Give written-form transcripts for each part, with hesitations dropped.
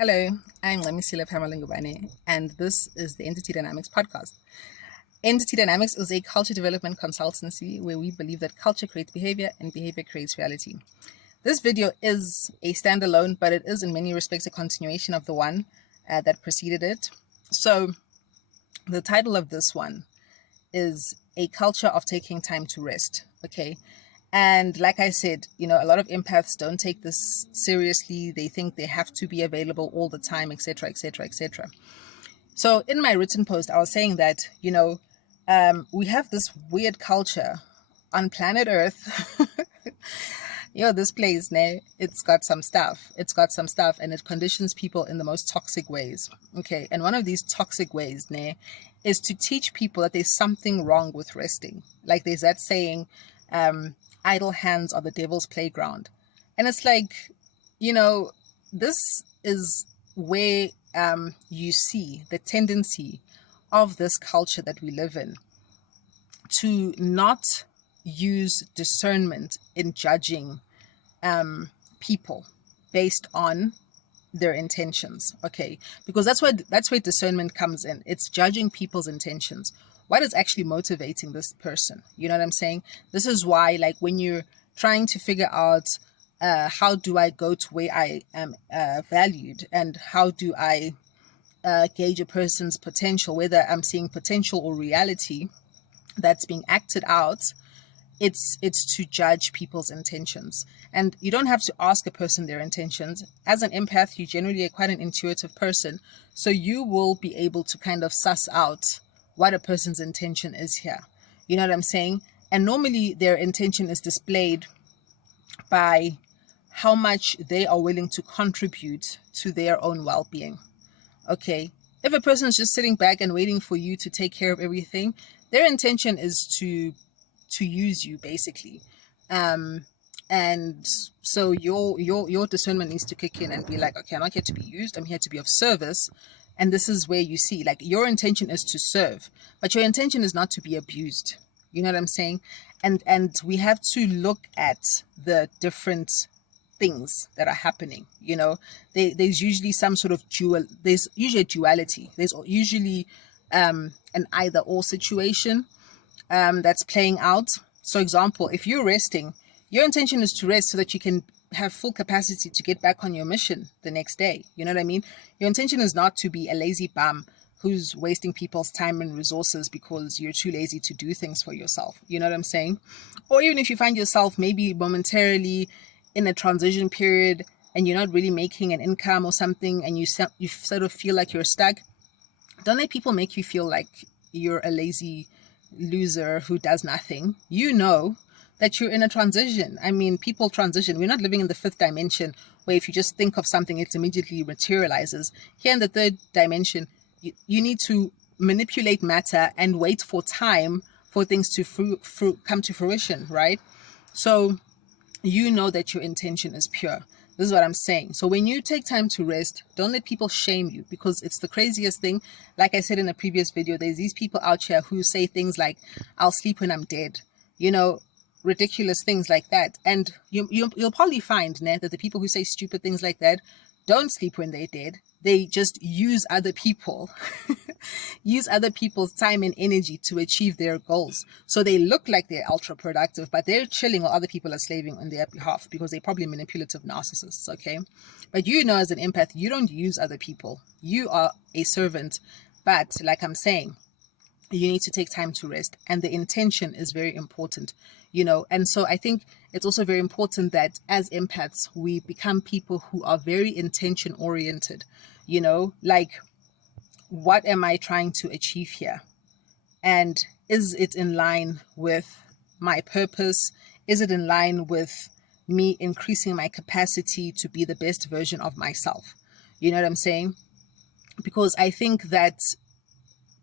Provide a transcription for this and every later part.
Hello, I'm Lemisila Pamalingubane, and this is the Entity Dynamics podcast. Entity Dynamics is a culture development consultancy where we believe that culture creates behavior and behavior creates reality. This video is a standalone, but it is in many respects a continuation of the one that preceded it. So, the title of this one is A Culture of Taking Time to Rest. Okay. And like I said, a lot of empaths don't take this seriously. They think they have to be available all the time, etc., etc., etc. So in my written post, I was saying that, we have this weird culture on planet Earth. This place, it's got some stuff. It's got some stuff, and it conditions people in the most toxic ways. Okay. And one of these toxic ways, is to teach people that there's something wrong with resting. Like there's that saying, idle hands are the devil's playground. And it's like, this is where you see the tendency of this culture that we live in to not use discernment in judging people based on their intentions. Okay, because that's where discernment comes in. It's judging people's intentions. What is actually motivating this person? You know what I'm saying? This is why, like, when you're trying to figure out how do I go to where I am valued, and how do I gauge a person's potential, whether I'm seeing potential or reality that's being acted out, it's to judge people's intentions. And you don't have to ask a person their intentions. As an empath, you generally are quite an intuitive person, so you will be able to kind of suss out what a person's intention is here. You know what I'm saying? And normally their intention is displayed by how much they are willing to contribute to their own well-being. Okay. If a person is just sitting back and waiting for you to take care of everything, their intention is to use you, basically. And so your discernment needs to kick in and be like, okay, I'm not here to be used. I'm here to be of service. And this is where you see, like, your intention is to serve, but your intention is not to be abused. You know what I'm saying? And we have to look at the different things that are happening. There's usually some sort of there's usually a duality. There's usually an either or situation that's playing out. So example, if you're resting, your intention is to rest so that you can have full capacity to get back on your mission the next day. You know what I mean? Your intention is not to be a lazy bum who's wasting people's time and resources because you're too lazy to do things for yourself. You know what I'm saying? Or even if you find yourself maybe momentarily in a transition period and you're not really making an income or something, and you sort of feel like you're stuck, don't let people make you feel like you're a lazy loser who does nothing. That you're in a transition. I mean, people transition. We're not living in the fifth dimension where if you just think of something, it immediately materializes. Here in the third dimension, you need to manipulate matter and wait for time for things to come to fruition, right? So that your intention is pure. This is what I'm saying. So when you take time to rest, don't let people shame you, because it's the craziest thing. Like I said in a previous video, there's these people out here who say things like, I'll sleep when I'm dead. Ridiculous things like that. And you'll probably find that the people who say stupid things like that don't sleep when they're dead. They just use other people, use other people's time and energy to achieve their goals. So they look like they're ultra productive, but they're chilling while other people are slaving on their behalf, because they're probably manipulative narcissists. Okay. But as an empath, you don't use other people. You are a servant. But like I'm saying, you need to take time to rest, and the intention is very important. And so I think it's also very important that as empaths, we become people who are very intention oriented. Like, what am I trying to achieve here? And is it in line with my purpose? Is it in line with me increasing my capacity to be the best version of myself? You know what I'm saying? Because I think that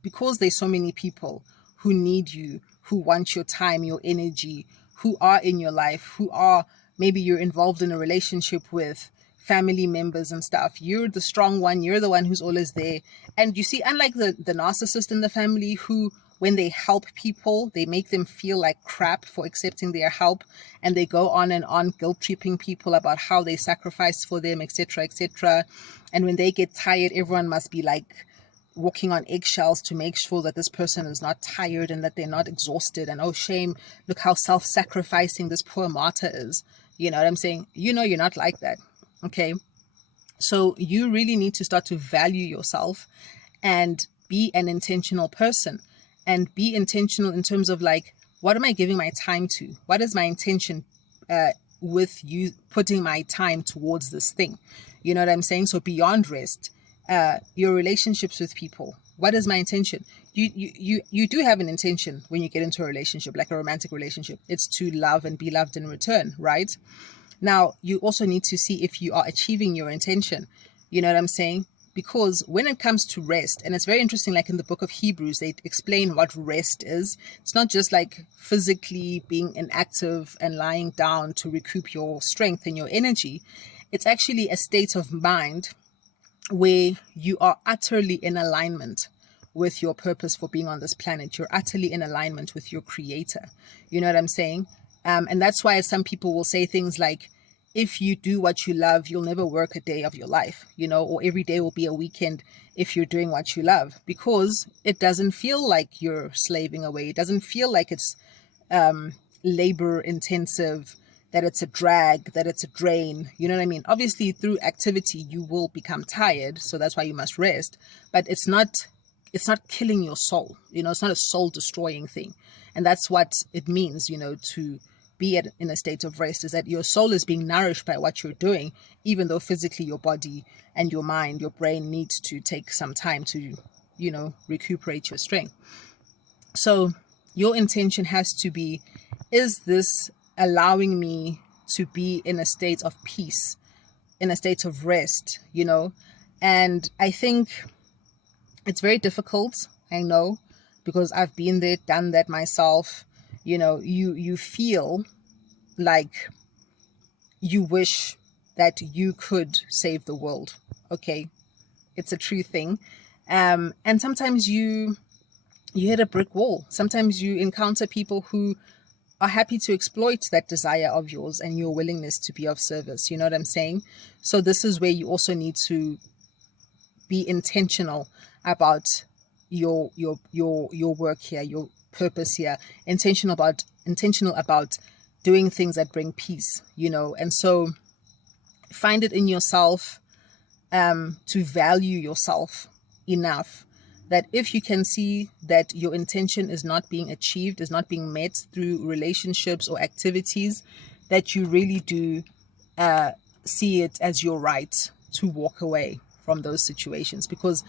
because there's so many people who need you, who want your time, your energy, who are in your life, who are, maybe you're involved in a relationship with family members and stuff. You're the strong one. You're the one who's always there. And you see, unlike the narcissist in the family who when they help people, they make them feel like crap for accepting their help, and they go on and on guilt tripping people about how they sacrificed for them, etc., etc. And when they get tired, everyone must be like walking on eggshells to make sure that this person is not tired and that they're not exhausted. And oh, shame, look how self-sacrificing this poor martyr is. You know what I'm saying? You know, you're not like that. Okay. So you really need to start to value yourself and be an intentional person, and be intentional in terms of like, what am I giving my time to? What is my intention with you putting my time towards this thing? You know what I'm saying? So beyond rest, your relationships with people, what is my intention? You do have an intention when you get into a relationship, like a romantic relationship. It's to love and be loved in return, right? Now, you also need to see if you are achieving your intention. You know what I'm saying? Because when it comes to rest, and it's very interesting, like in the book of Hebrews, they explain what rest is. It's not just like physically being inactive and lying down to recoup your strength and your energy. It's actually a state of mind where you are utterly in alignment with your purpose for being on this planet. You're utterly in alignment with your creator. You know what I'm saying? And that's why some people will say things like, if you do what you love, you'll never work a day of your life, you know, or every day will be a weekend if you're doing what you love, because it doesn't feel like you're slaving away. It doesn't feel like it's labor intensive, that it's a drag, that it's a drain. You know what I mean? Obviously, through activity, you will become tired. So that's why you must rest. But it's not killing your soul. You know, it's not a soul destroying thing. And that's what it means, you know, to be in a state of rest, is that your soul is being nourished by what you're doing, even though physically your body and your mind, your brain needs to take some time to, you know, recuperate your strength. So your intention has to be, is this allowing me to be in a state of peace, in a state of rest, you know? And I think it's very difficult, I know, because I've been there, done that myself. You know, you feel like you wish that you could save the world. Okay, it's a true thing. And sometimes you hit a brick wall. Sometimes you encounter people who are happy to exploit that desire of yours and your willingness to be of service. You know what I'm saying? So this is where you also need to be intentional about your work here, your purpose here, intentional about doing things that bring peace, you know. And so find it in yourself to value yourself enough that if you can see that your intention is not being achieved, is not being met through relationships or activities, that you really do see it as your right to walk away from those situations. Because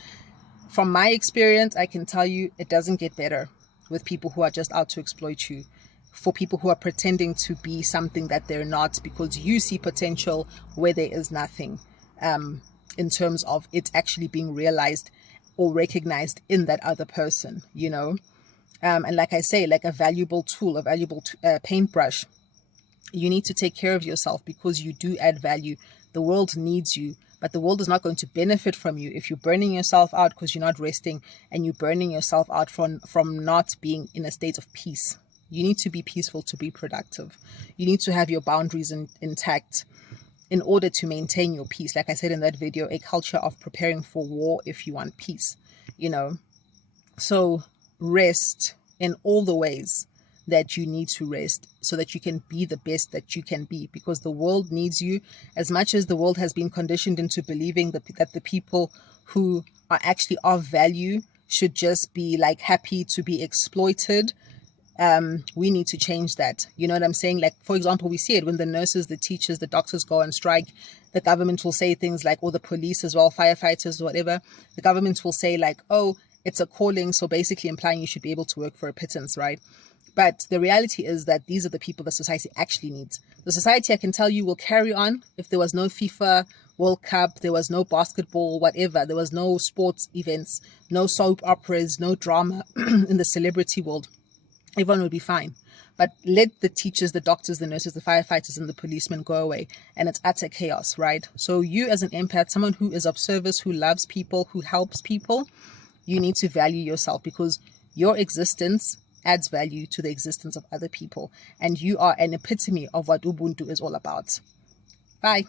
from my experience, I can tell you it doesn't get better with people who are just out to exploit you, for people who are pretending to be something that they're not, because you see potential where there is nothing, in terms of it actually being realized or recognized in that other person, you know. And like I say, like a valuable tool, a valuable paintbrush, you need to take care of yourself because you do add value. The world needs you, but the world is not going to benefit from you if you're burning yourself out because you're not resting, and you're burning yourself out from not being in a state of peace. You need to be peaceful to be productive. You need to have your boundaries intact in order to maintain your peace. Like I said in that video, a culture of preparing for war if you want peace, you know. So rest in all the ways that you need to rest so that you can be the best that you can be, because the world needs you as much as the world has been conditioned into believing that the people who are actually of value should just be like happy to be exploited. We need to change that. You know what I'm saying? Like, for example, we see it when the nurses, the teachers, the doctors go on strike. The government will say things like, or the police as well, firefighters, whatever. The government will say like, oh, it's a calling. So basically implying you should be able to work for a pittance, right? But the reality is that these are the people that society actually needs. The society, I can tell you, will carry on if there was no FIFA World Cup, there was no basketball, whatever. There was no sports events, no soap operas, no drama in the celebrity world. Everyone would be fine. But let the teachers, the doctors, the nurses, the firefighters, and the policemen go away, and it's utter chaos, right? So you as an empath, someone who is of service, who loves people, who helps people, you need to value yourself, because Your existence adds value to the existence of other people, and you are an epitome of what Ubuntu is all about. Bye.